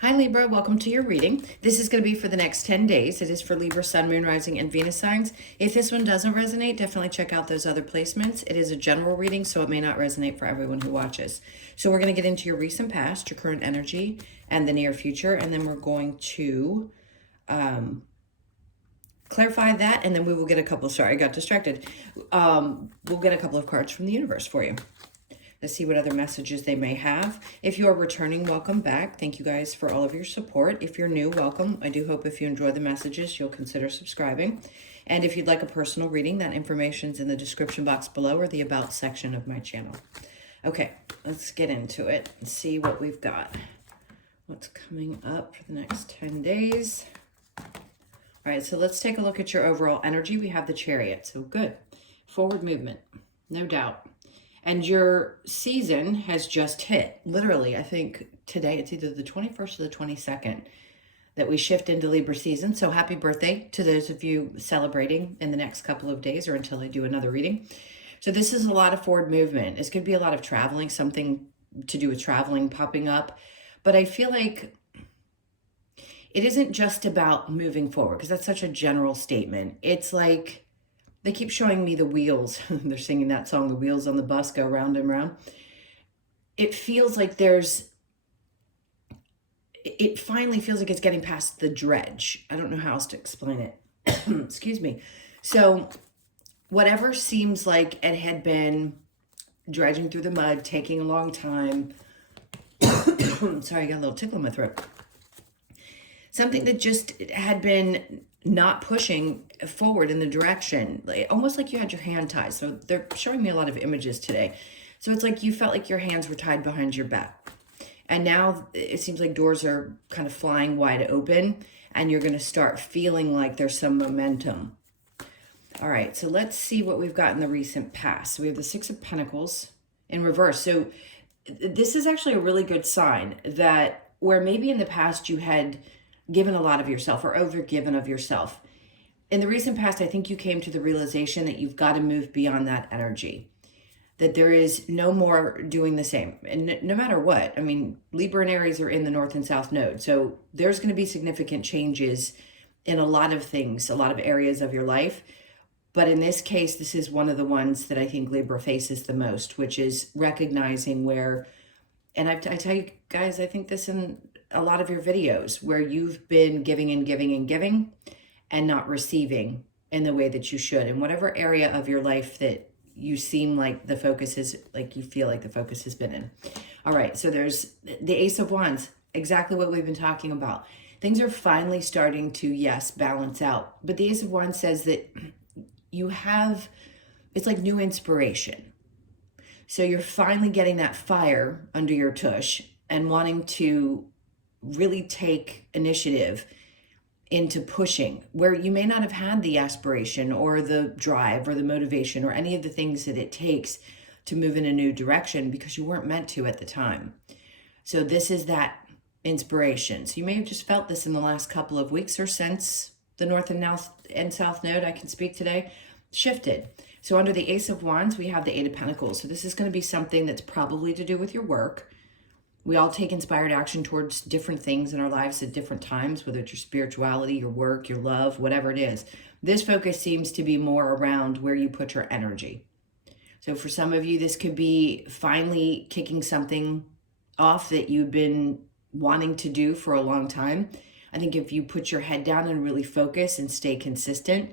Hi Libra, welcome to your reading. This is going to be for the next 10 days. It is for Libra, Sun, Moon, Rising, and Venus signs. If this one doesn't resonate, definitely check out those other placements. It is a general reading, so it may not resonate for everyone who watches. So we're going to get into your recent past, your current energy, and the near future, and then we're going to clarify that, and then we will get a couple, sorry, I got distracted. We'll get a couple of cards from the universe for you. Let's see what other messages they may have. If you are returning, welcome back. Thank you guys for all of your support. If you're new, welcome. I do hope if you enjoy the messages, you'll consider subscribing. And if you'd like a personal reading, that information's in the description box below or the About section of my channel. Okay, let's get into it and see what we've got. What's coming up for the next 10 days. All right, so let's take a look at your overall energy. We have the Chariot, so good. Forward movement, no doubt. And your season has just hit. Literally, I think today, it's either the 21st or the 22nd that we shift into Libra season. So happy birthday to those of you celebrating in the next couple of days or until I do another reading. So this is a lot of forward movement. This could be a lot of traveling, something to do with traveling popping up. But I feel like it isn't just about moving forward, because that's such a general statement. It's like, they keep showing me the wheels. They're singing that song, the wheels on the bus go round and round. It feels like it finally feels like it's getting past the dredge. I don't know how else to explain it. Excuse me. So whatever seems like it had been dredging through the mud, taking a long time. Sorry, I got a little tickle in my throat. Something that just had been not pushing forward in the direction, almost like you had your hand tied. So they're showing me a lot of images today. So it's like you felt like your hands were tied behind your back. And now it seems like doors are kind of flying wide open and you're going to start feeling like there's some momentum. All right, so let's see what we've got in the recent past. So we have the Six of Pentacles in reverse. So this is actually a really good sign that where maybe in the past you had given a lot of yourself or overgiven of yourself. In the recent past, I think you came to the realization that you've got to move beyond that energy, that there is no more doing the same. And no matter what, I mean, Libra and Aries are in the North and South node. So there's going to be significant changes in a lot of things, a lot of areas of your life. But in this case, this is one of the ones that I think Libra faces the most, which is recognizing where, and I tell you guys, I think this in a lot of your videos, where you've been giving and giving and giving and not receiving in the way that you should. In whatever area of your life that you seem like the focus is, like you feel like the focus has been in. All right, so there's the Ace of Wands, exactly what we've been talking about. Things are finally starting to, yes, balance out. But the Ace of Wands says that you have, it's like new inspiration. So you're finally getting that fire under your tush and wanting to really take initiative into pushing where you may not have had the aspiration or the drive or the motivation or any of the things that it takes to move in a new direction because you weren't meant to at the time. So this is that inspiration. So you may have just felt this in the last couple of weeks or since the North and South node, I can speak today, shifted. So under the Ace of Wands, we have the Eight of Pentacles. So this is going to be something that's probably to do with your work. We all take inspired action towards different things in our lives at different times, whether it's your spirituality, your work, your love, whatever it is. This focus seems to be more around where you put your energy. So for some of you, this could be finally kicking something off that you've been wanting to do for a long time. I think if you put your head down and really focus and stay consistent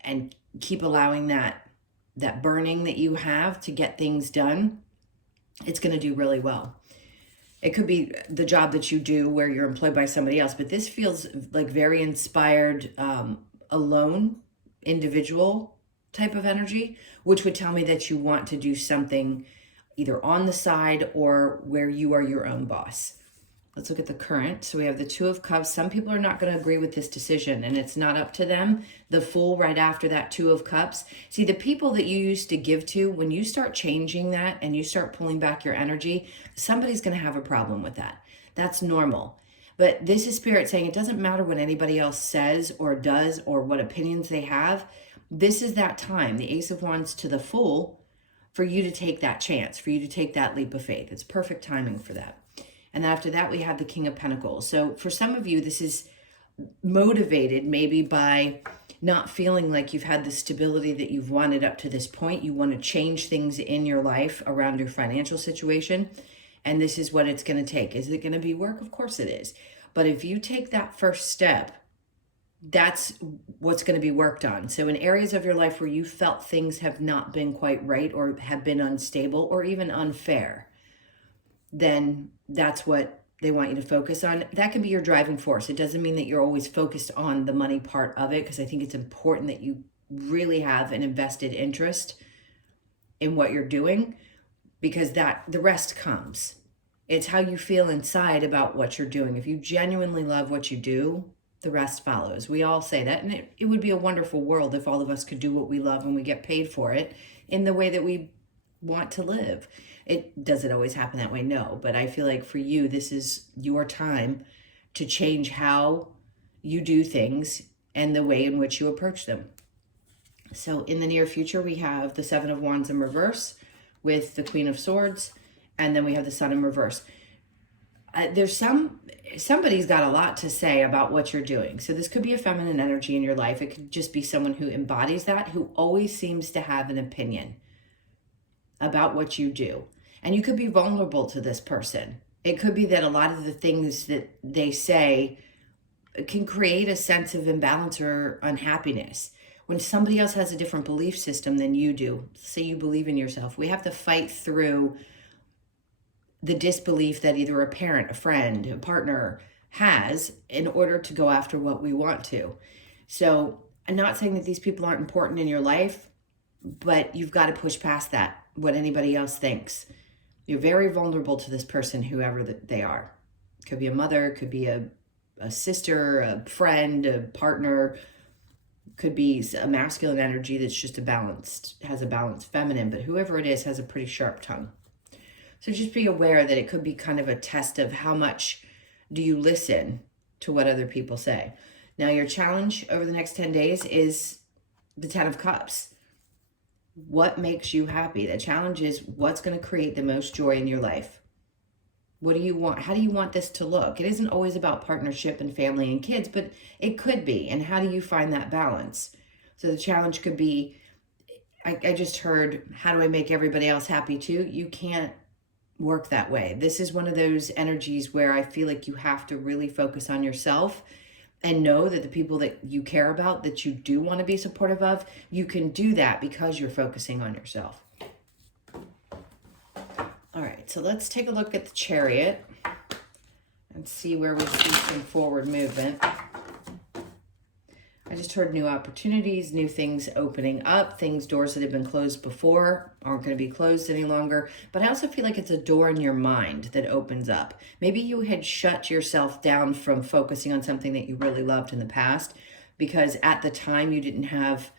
and keep allowing that burning that you have to get things done, it's going to do really well. It could be the job that you do where you're employed by somebody else, but this feels like very inspired, alone, individual type of energy, which would tell me that you want to do something either on the side or where you are your own boss. Let's look at the current. So we have the Two of Cups. Some people are not going to agree with this decision, and it's not up to them. The Fool right after that Two of Cups. See, the people that you used to give to, when you start changing that and you start pulling back your energy, somebody's going to have a problem with that. That's normal. But this is Spirit saying it doesn't matter what anybody else says or does or what opinions they have. This is that time, the Ace of Wands to the Fool, for you to take that chance, for you to take that leap of faith. It's perfect timing for that. And then after that, we have the King of Pentacles. So for some of you, this is motivated maybe by not feeling like you've had the stability that you've wanted up to this point. You want to change things in your life around your financial situation. And this is what it's going to take. Is it going to be work? Of course it is. But if you take that first step, that's what's going to be worked on. So in areas of your life where you felt things have not been quite right or have been unstable or even unfair, then that's what they want you to focus on. That can be your driving force. It doesn't mean that you're always focused on the money part of it, because I think it's important that you really have an invested interest in what you're doing, because that the rest comes. It's how you feel inside about what you're doing. If you genuinely love what you do, the rest follows. We all say that, and it would be a wonderful world if all of us could do what we love and we get paid for it in the way that we want to live. Does it always happen that way? No, but I feel like for you, this is your time to change how you do things and the way in which you approach them. So in the near future, we have the Seven of Wands in reverse with the Queen of Swords, and then we have the Sun in reverse. Somebody's got a lot to say about what you're doing. So this could be a feminine energy in your life. It could just be someone who embodies that, who always seems to have an opinion about what you do. And you could be vulnerable to this person. It could be that a lot of the things that they say can create a sense of imbalance or unhappiness. When somebody else has a different belief system than you do, say you believe in yourself, we have to fight through the disbelief that either a parent, a friend, a partner has in order to go after what we want to. So I'm not saying that these people aren't important in your life, but you've got to push past that, what anybody else thinks. You're very vulnerable to this person, whoever they are. Could be a mother, could be a sister, a friend, a partner, could be a masculine energy that's just has a balanced feminine, but whoever it is has a pretty sharp tongue. So just be aware that it could be kind of a test of how much do you listen to what other people say. Now, your challenge over the next 10 days is the 10 of Cups. What makes you happy? The challenge is what's going to create the most joy in your life. What do you want? How do you want this to look? It isn't always about partnership and family and kids, but it could be. And how do you find that balance? So the challenge could be, I just heard, how do I make everybody else happy too? You can't work that way. This is one of those energies where I feel like you have to really focus on yourself and know that the people that you care about, that you do want to be supportive of, you can do that because you're focusing on yourself. All right, so let's take a look at the Chariot and see where we see some forward movement. I just heard new opportunities, new things opening up, doors that have been closed before aren't going to be closed any longer. But I also feel like it's a door in your mind that opens up. Maybe you had shut yourself down from focusing on something that you really loved in the past because at the time you didn't have,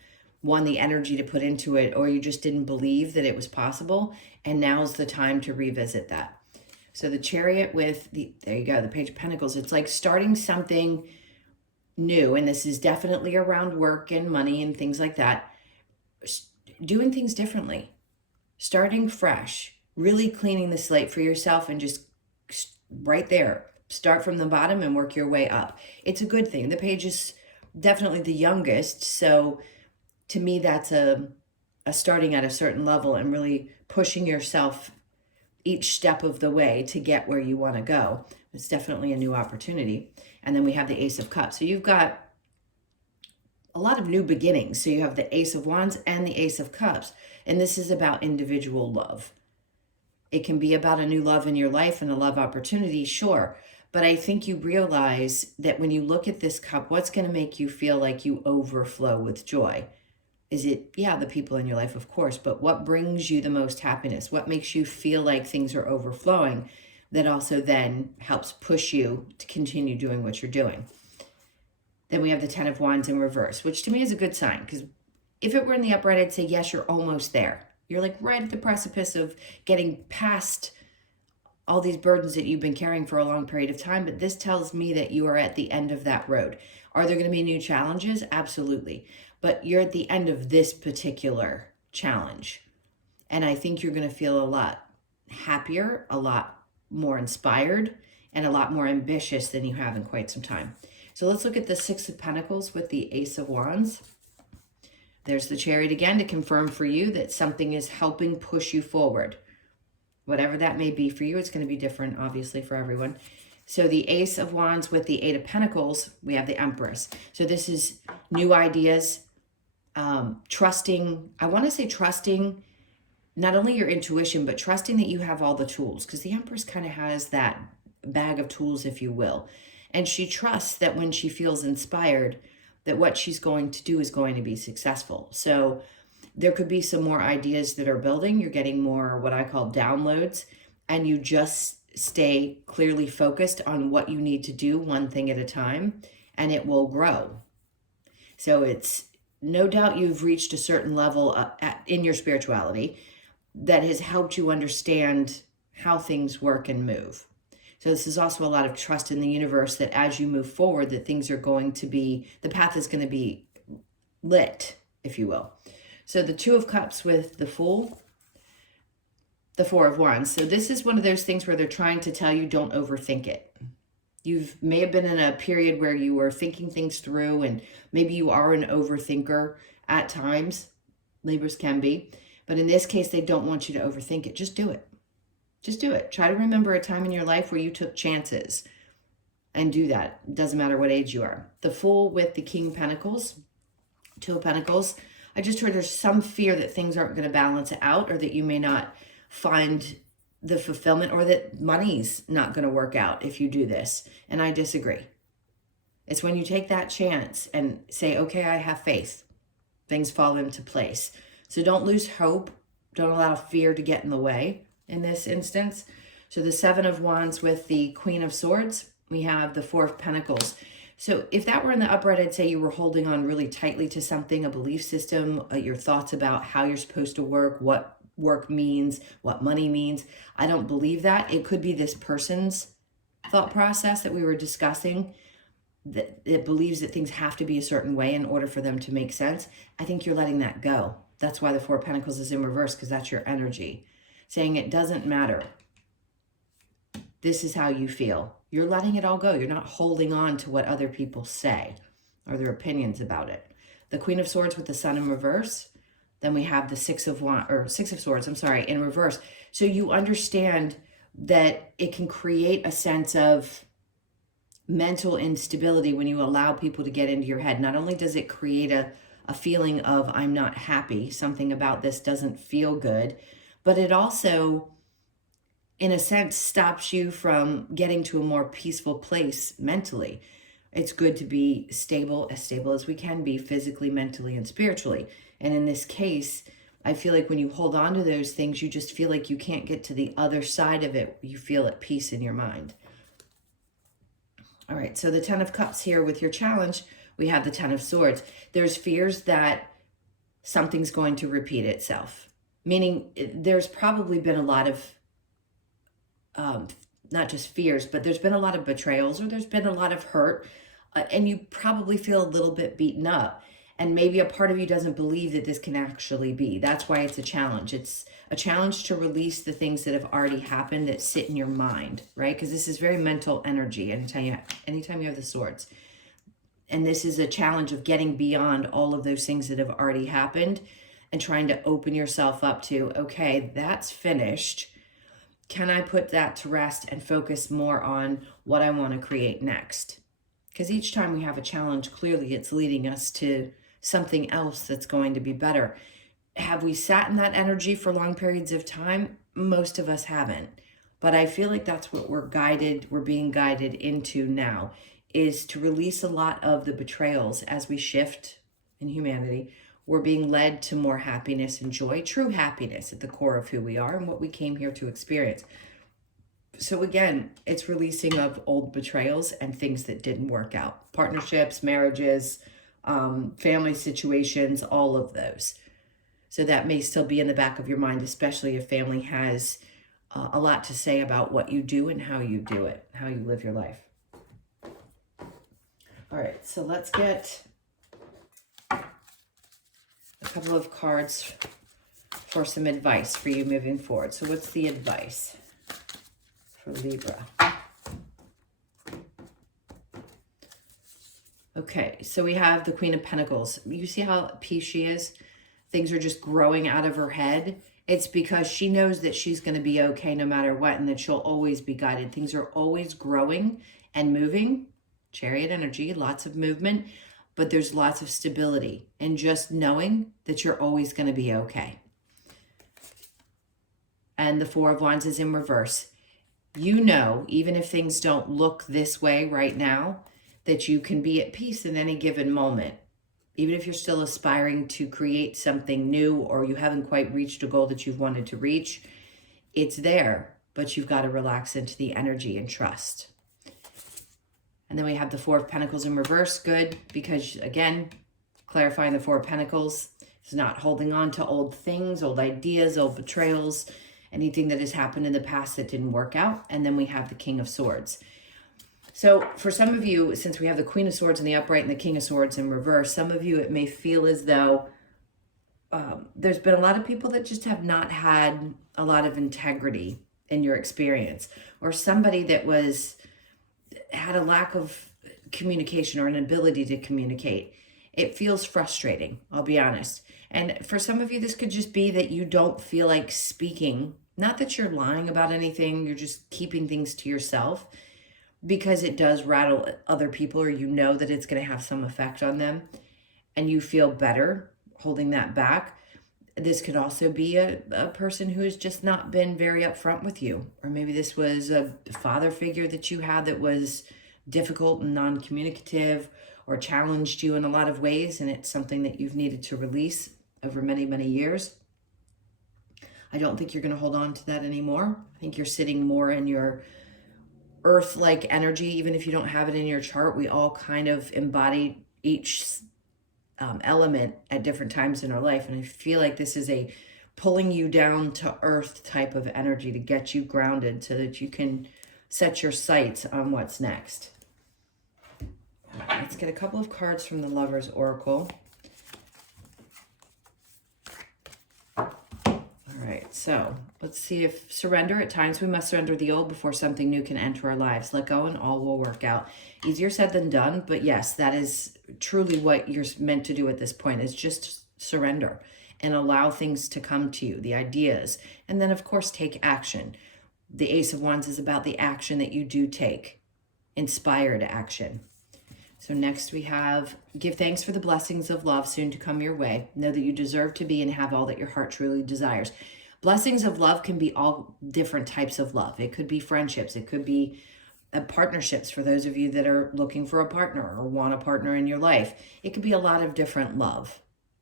the energy to put into it, or you just didn't believe that it was possible. And now's the time to revisit that. So the Chariot with there you go, the Page of Pentacles. It's like starting something new, and this is definitely around work and money and things like that. Doing things differently, starting fresh, really cleaning the slate for yourself, and just right there, start from the bottom and work your way up. It's a good thing. The Page is definitely the youngest, so to me that's a starting at a certain level and really pushing yourself each step of the way to get where you want to go. It's definitely a new opportunity. And then we have the Ace of Cups. So you've got a lot of new beginnings. So you have the Ace of Wands and the Ace of Cups. And this is about individual love. It can be about a new love in your life and a love opportunity, sure. But I think you realize that when you look at this cup, what's going to make you feel like you overflow with joy? Is it, the people in your life, of course, but what brings you the most happiness? What makes you feel like things are overflowing that also then helps push you to continue doing what you're doing? Then we have the 10 of Wands in reverse, which to me is a good sign, because if it were in the upright, I'd say, yes, you're almost there. You're like right at the precipice of getting past all these burdens that you've been carrying for a long period of time, but this tells me that you are at the end of that road. Are there going to be new challenges? Absolutely. But you're at the end of this particular challenge. And I think you're going to feel a lot happier, a lot more inspired, and a lot more ambitious than you have in quite some time. So let's look at the Six of Pentacles with the Ace of Wands. There's the Chariot again to confirm for you that something is helping push you forward. Whatever that may be for you, it's going to be different, obviously, for everyone. So the Ace of Wands with the Eight of Pentacles, we have the Empress. So this is new ideas, trusting, I want to say trusting not only your intuition, but trusting that you have all the tools, because the Empress kind of has that bag of tools, if you will. And she trusts that when she feels inspired, that what she's going to do is going to be successful. So there could be some more ideas that are building. You're getting more what I call downloads, and you just stay clearly focused on what you need to do one thing at a time, and it will grow. So it's no doubt you've reached a certain level in your spirituality that has helped you understand how things work and move. So this is also a lot of trust in the universe that as you move forward, that things are going to be, the path is going to be lit, if you will. So the Two of Cups with the Fool, the Four of Wands. So this is one of those things where they're trying to tell you don't overthink it. You may have been in a period where you were thinking things through, and maybe you are an overthinker at times. Libras can be. But in this case, they don't want you to overthink it. Just do it. Just do it. Try to remember a time in your life where you took chances and do that. It doesn't matter what age you are. The Fool with the King of Pentacles, Two of Pentacles. I just heard there's some fear that things aren't going to balance out, or that you may not find the fulfillment, or that money's not going to work out if you do this. And I disagree. It's when you take that chance and say, okay, I have faith, things fall into place. So don't lose hope. Don't allow fear to get in the way in this instance. So the Seven of Wands with the Queen of Swords, we have the Four of Pentacles. So if that were in the upright, I'd say you were holding on really tightly to something, a belief system, your thoughts about how you're supposed to work, what work means, what money means. I don't believe that. It could be this person's thought process that we were discussing, that it believes that things have to be a certain way in order for them to make sense. I think you're letting that go. That's why the Four of Pentacles is in reverse, because that's your energy. Saying it doesn't matter. This is how you feel. You're letting it all go. You're not holding on to what other people say or their opinions about it. The Queen of Swords with the Sun in reverse. Then we have the Six of Swords, in reverse. So you understand that it can create a sense of mental instability when you allow people to get into your head. Not only does it create a feeling of I'm not happy, something about this doesn't feel good, but it also, in a sense, stops you from getting to a more peaceful place mentally. It's good to be stable as we can be physically, mentally, and spiritually. And in this case, I feel like when you hold on to those things, you just feel like you can't get to the other side of it. You feel at peace in your mind. All right, so the Ten of Cups here with your challenge, we have the Ten of Swords. There's fears that something's going to repeat itself. Meaning there's probably been a lot of, not just fears, but there's been a lot of betrayals, or there's been a lot of hurt, and you probably feel a little bit beaten up. And maybe a part of you doesn't believe that this can actually be. That's why it's a challenge. It's a challenge to release the things that have already happened that sit in your mind, right? Because this is very mental energy anytime you have the swords. And this is a challenge of getting beyond all of those things that have already happened and trying to open yourself up to, okay, that's finished. Can I put that to rest and focus more on what I want to create next? Because each time we have a challenge, clearly it's leading us to something else that's going to be better. Have we sat in that energy for long periods of time? Most of us haven't. But I feel like that's what we're being guided into now, is to release a lot of the betrayals as we shift in humanity. We're being led to more happiness and joy, true happiness at the core of who we are and what we came here to experience. So again, it's releasing of old betrayals and things that didn't work out. Partnerships, marriages, family situations, all of those. So that may still be in the back of your mind, especially if family has a lot to say about what you do and how you do it, how you live your life. All right, so let's get a couple of cards for some advice for you moving forward. So what's the advice for Libra? Okay, so we have the Queen of Pentacles. You see how at peace she is? Things are just growing out of her head. It's because she knows that she's going to be okay no matter what, and that she'll always be guided. Things are always growing and moving. Chariot energy, lots of movement, but there's lots of stability. And just knowing that you're always going to be okay. And the Four of Wands is in reverse. You know, even if things don't look this way right now, that you can be at peace in any given moment. Even if you're still aspiring to create something new or you haven't quite reached a goal that you've wanted to reach, it's there, but you've got to relax into the energy and trust. And then we have the Four of Pentacles in reverse. Good, because again, clarifying the Four of Pentacles is not holding on to old things, old ideas, old betrayals, anything that has happened in the past that didn't work out. And then we have the King of Swords. So for some of you, since we have the Queen of Swords in the upright and the King of Swords in reverse, some of you, it may feel as though there's been a lot of people that just have not had a lot of integrity in your experience, or somebody that had a lack of communication or an ability to communicate. It feels frustrating, I'll be honest. And for some of you, this could just be that you don't feel like speaking. Not that you're lying about anything, you're just keeping things to yourself, because it does rattle other people, or you know that it's going to have some effect on them, and you feel better holding that back. This could also be a person who has just not been very upfront with you, or maybe this was a father figure that you had that was difficult and non-communicative, or challenged you in a lot of ways, and it's something that you've needed to release over many, many years. I don't think you're going to hold on to that anymore. I think you're sitting more in your earth-like energy. Even if you don't have it in your chart, we all kind of embody each element at different times in our life. And I feel like this is a pulling you down to earth type of energy to get you grounded so that you can set your sights on what's next. Let's get a couple of cards from the Lover's Oracle. All right, so let's see if surrender. At times we must surrender the old before something new can enter our lives. Let go and all will work out. Easier said than done, but yes, that is truly what you're meant to do at this point, is just surrender and allow things to come to you, the ideas, and then of course take action. The Ace of Wands is about the action that you do take, inspired action. So next we have, give thanks for the blessings of love soon to come your way. Know that you deserve to be and have all that your heart truly desires. Blessings of love can be all different types of love. It could be friendships. It could be partnerships for those of you that are looking for a partner or want a partner in your life. It could be a lot of different love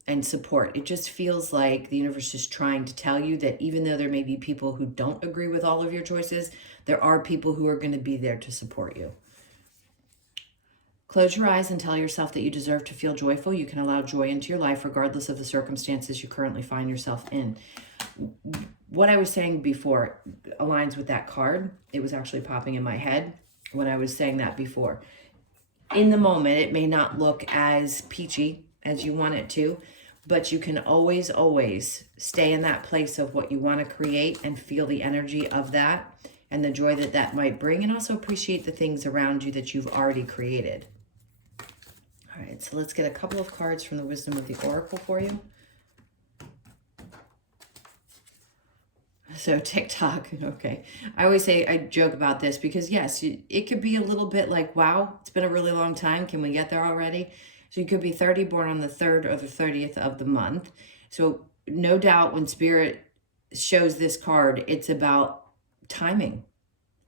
and support. It just feels like the universe is trying to tell you that even though there may be people who don't agree with all of your choices, there are people who are going to be there to support you. Close your eyes and tell yourself that you deserve to feel joyful. You can allow joy into your life regardless of the circumstances you currently find yourself in. What I was saying before aligns with that card. It was actually popping in my head when I was saying that before. In the moment, it may not look as peachy as you want it to, but you can always, always stay in that place of what you want to create and feel the energy of that and the joy that that might bring, and also appreciate the things around you that you've already created. All right, so let's get a couple of cards from the Wisdom of the Oracle for you. So TikTok, okay. I always say, I joke about this because yes, it could be a little bit like, wow, it's been a really long time. Can we get there already? So you could be 30, born on the 3rd or the 30th of the month. So no doubt when Spirit shows this card, it's about timing.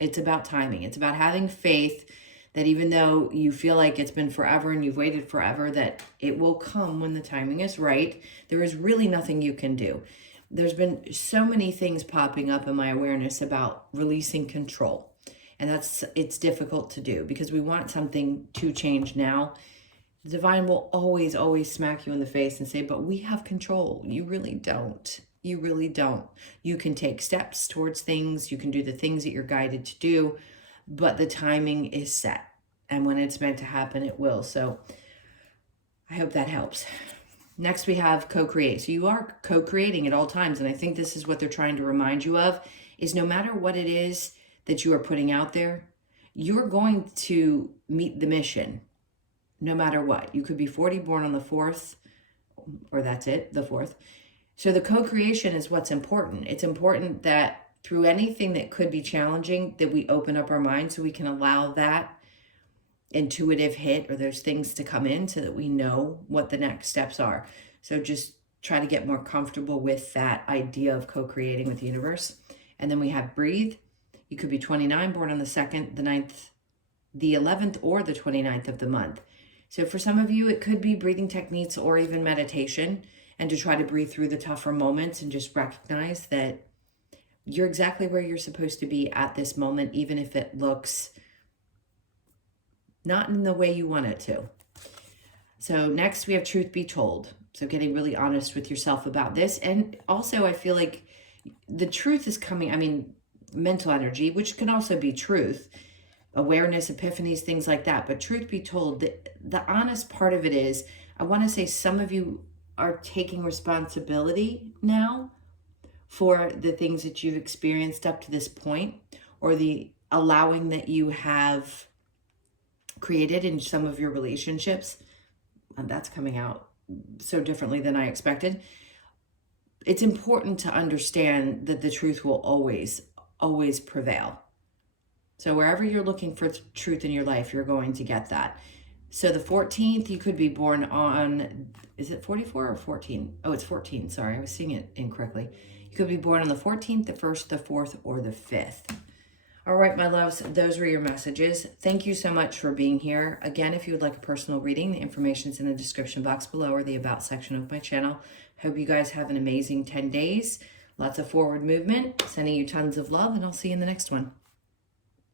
It's about timing. It's about having faith that even though you feel like it's been forever and you've waited forever, that it will come when the timing is right. There is really nothing you can do. There's been so many things popping up in my awareness about releasing control. And it's difficult to do because we want something to change now. The divine will always, always smack you in the face and say, but we have control. You really don't. You really don't. You can take steps towards things. You can do the things that you're guided to do, but the timing is set. And when it's meant to happen, it will. So I hope that helps. Next, we have co-create. So you are co-creating at all times. And I think this is what they're trying to remind you of, is no matter what it is that you are putting out there, you're going to meet the mission. no matter what. You could be 40, born on the 4th, or that's it, the 4th. So the co-creation is what's important. It's important that through anything that could be challenging, that we open up our mind so we can allow that intuitive hit or those things to come in so that we know what the next steps are. So just try to get more comfortable with that idea of co-creating with the universe. And then we have breathe. You could be 29, born on the 2nd, the 9th, the 11th, or the 29th of the month. So for some of you, it could be breathing techniques or even meditation, and to try to breathe through the tougher moments and just recognize that you're exactly where you're supposed to be at this moment, even if it looks not in the way you want it to. So next we have truth be told. So getting really honest with yourself about this. And also I feel like the truth is coming, I mean, mental energy, which can also be truth, awareness, epiphanies, things like that. But truth be told, the honest part of it is, I want to say some of you are taking responsibility now for the things that you've experienced up to this point, or the allowing that you have created in some of your relationships. And that's coming out so differently than I expected. It's important to understand that the truth will always, always prevail. So wherever you're looking for truth in your life, you're going to get that. So the 14th, you could be born on, is it 44 or 14? Oh, it's 14. Sorry, I was seeing it incorrectly. You could be born on the 14th, the 1st, the 4th, or the 5th. All right, my loves, those were your messages. Thank you so much for being here. Again, if you would like a personal reading, the information's in the description box below or the About section of my channel. Hope you guys have an amazing 10 days. Lots of forward movement. Sending you tons of love, and I'll see you in the next one.